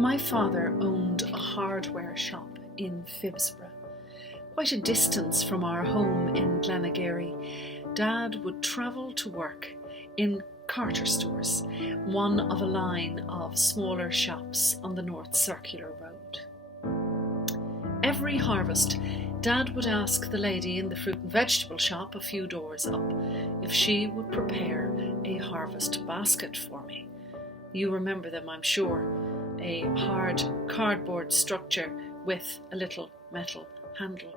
My father owned a hardware shop in Phibsborough, quite a distance from our home in Glenageary. Dad would travel to work in Carter Stores, one of a line of smaller shops on the North Circular Road. Every harvest, Dad would ask the lady in the fruit and vegetable shop a few doors up if she would prepare a harvest basket for me. You remember them, I'm sure. A hard cardboard structure with a little metal handle.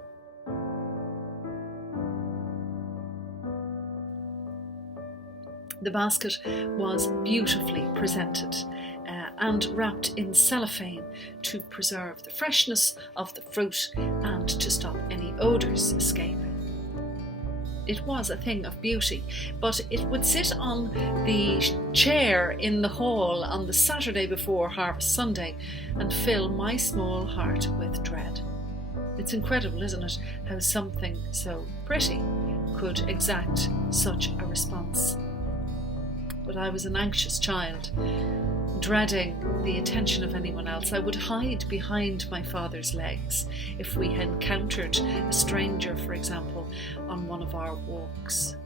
The basket was beautifully presented and wrapped in cellophane to preserve the freshness of the fruit and to stop any odours escaping. It was a thing of beauty, but it would sit on the chair in the hall on the Saturday before Harvest Sunday and fill my small heart with dread. It's incredible, isn't it, how something so pretty could exact such a response. But I was an anxious child, dreading the attention of anyone else. I would hide behind my father's legs if we encountered a stranger, for example, on one of our walks.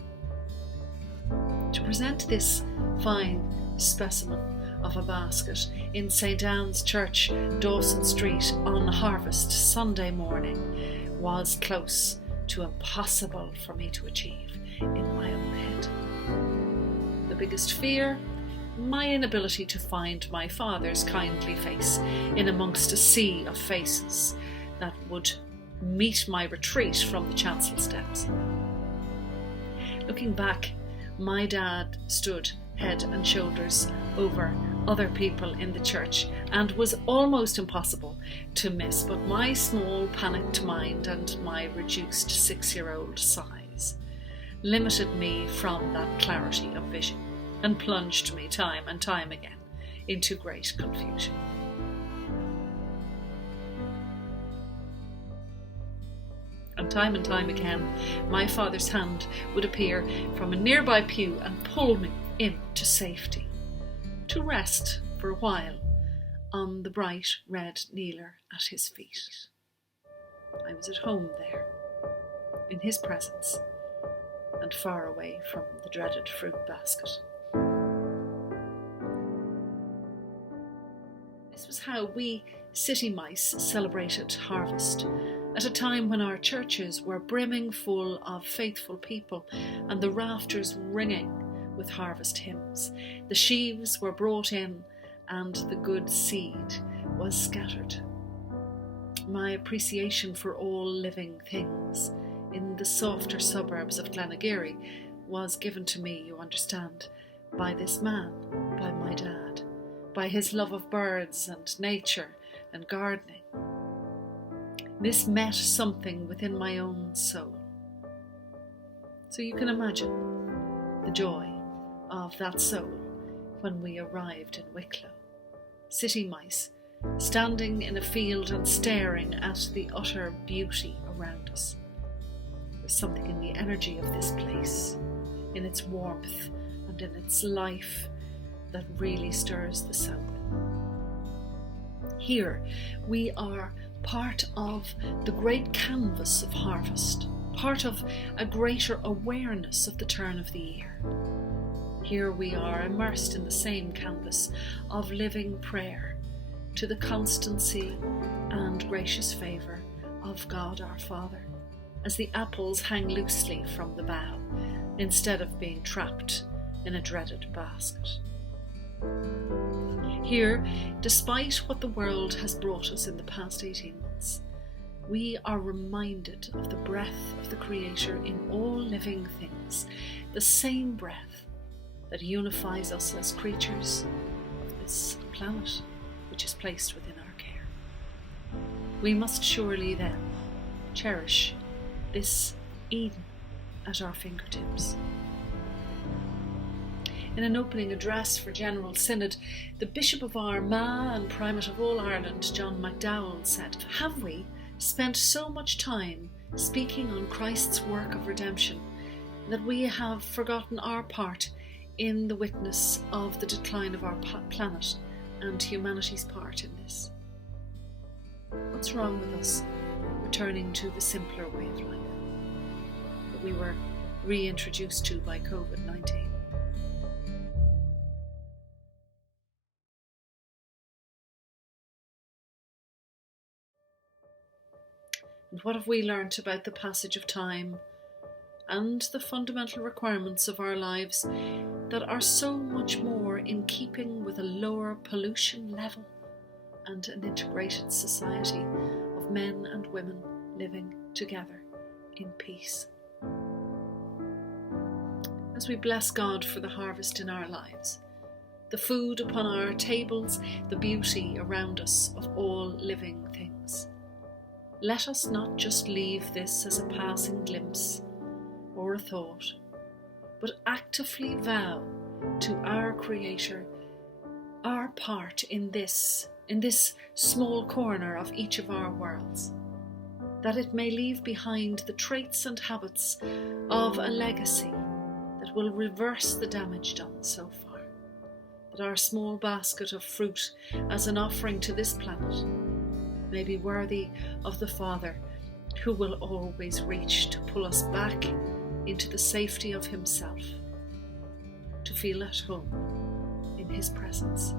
To present this fine specimen of a basket in St. Anne's Church, Dawson Street, on Harvest Sunday morning was close to impossible for me to achieve in my own head. The biggest fear? My inability to find my father's kindly face in amongst a sea of faces that would meet my retreat from the chancel steps. Looking back, my dad stood head and shoulders over other people in the church and was almost impossible to miss, but my small panicked mind and my reduced 6-year-old size limited me from that clarity of vision and plunged me time and time again into great confusion. And time again, my father's hand would appear from a nearby pew and pull me into safety, to rest for a while on the bright red kneeler at his feet. I was at home there, in his presence, and far away from the dreaded fruit basket. This was how we city mice celebrated harvest, at a time when our churches were brimming full of faithful people and the rafters ringing with harvest hymns. The sheaves were brought in and the good seed was scattered. My appreciation for all living things in the softer suburbs of Glenageary was given to me, you understand, by this man, by my dad, by his love of birds and nature and gardening. This met something within my own soul. So you can imagine the joy of that soul when we arrived in Wicklow. City mice, standing in a field and staring at the utter beauty around us. There's something in the energy of this place, in its warmth and in its life, that really stirs the soul. Here we are part of the great canvas of harvest, part of a greater awareness of the turn of the year. Here we are immersed in the same canvas of living prayer to the constancy and gracious favour of God our Father, as the apples hang loosely from the bough instead of being trapped in a dreaded basket. Here, despite what the world has brought us in the past 18 months, we are reminded of the breath of the Creator in all living things, the same breath that unifies us as creatures of this planet which is placed within our care. We must surely then cherish this Eden at our fingertips. In an opening address for General Synod, the Bishop of Armagh and Primate of all Ireland, John McDowell, said, "Have we spent so much time speaking on Christ's work of redemption that we have forgotten our part in the witness of the decline of our planet and humanity's part in this. What's wrong with us returning to the simpler way of life that we were reintroduced to by COVID-19? And what have we learnt about the passage of time and the fundamental requirements of our lives that are so much more in keeping with a lower pollution level and an integrated society of men and women living together in peace? As we bless God for the harvest in our lives, the food upon our tables, the beauty around us of all living things, let us not just leave this as a passing glimpse or a thought, but actively vow to our Creator our part in this small corner of each of our worlds, that it may leave behind the traits and habits of a legacy that will reverse the damage done so far, that our small basket of fruit as an offering to this planet may be worthy of the Father who will always reach to pull us back into the safety of Himself, to feel at home in His presence.